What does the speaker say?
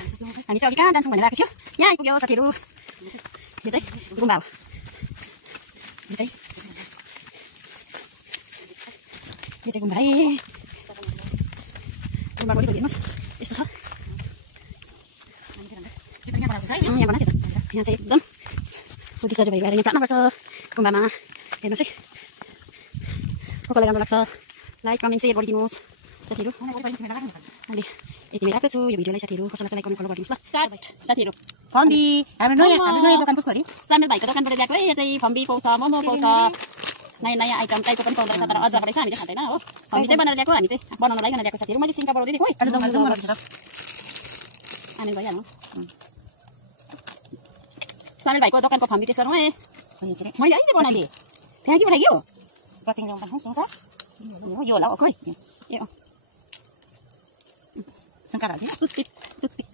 हामी चाहिँ अघि कहाँ जान्छौँ भनेर आएको थियो यहाँ आइपुग्यो साथीहरू यो चाहिँ गुम्बा हो यो चाहिँ गुम्बा है गुम्बा वरिपरि हेर्नुहोस् यस्तो छ यहाँ बना थियो त यहाँ चाहिँ एकदम बुद्धिस्ट दाजुभाइ गएर यहाँ प्रार्थना गर्छ गुम्बामा हेर्नुहोस् है कसलाई राम्रो लाग्छ लाइक कमेन्ट सेयर गरिदिनुहोस् साथीहरू अहिले यति राख्छु यो भिडियोलाई साथीहरू कसैलाई लाइक कमेन्ट फलो गरिदिनुहोस् ल स्टार्ट साथीहरू फम्बी हाम्रो नयाँ दोकान कसको अरे सामेल भाइको दोकानबाट ल्याएको है यो चाहिँ फम्बी पाउँछ मोमो पाउँछ नयाँ नयाँ आइटम टाइपको पनि पाउँदो रहेछ तर अझ बढेछ हामीले खाँदैन हो फम्बी चाहिँ बनाएर ल्याएको हामी चाहिँ बनाउन लागिकन ल्याएको साथीहरू मैले सिङ्गापुरबाट दिएको है आमेल भइहाल्नु सामेल भाइको दोकानको फम्बी टेस्ट गरौँ है मैले अहिले बनाइदिएँ फ्याँकी पठाइयो यो होला खै ए शङ्कर हाल्छ टुथपिक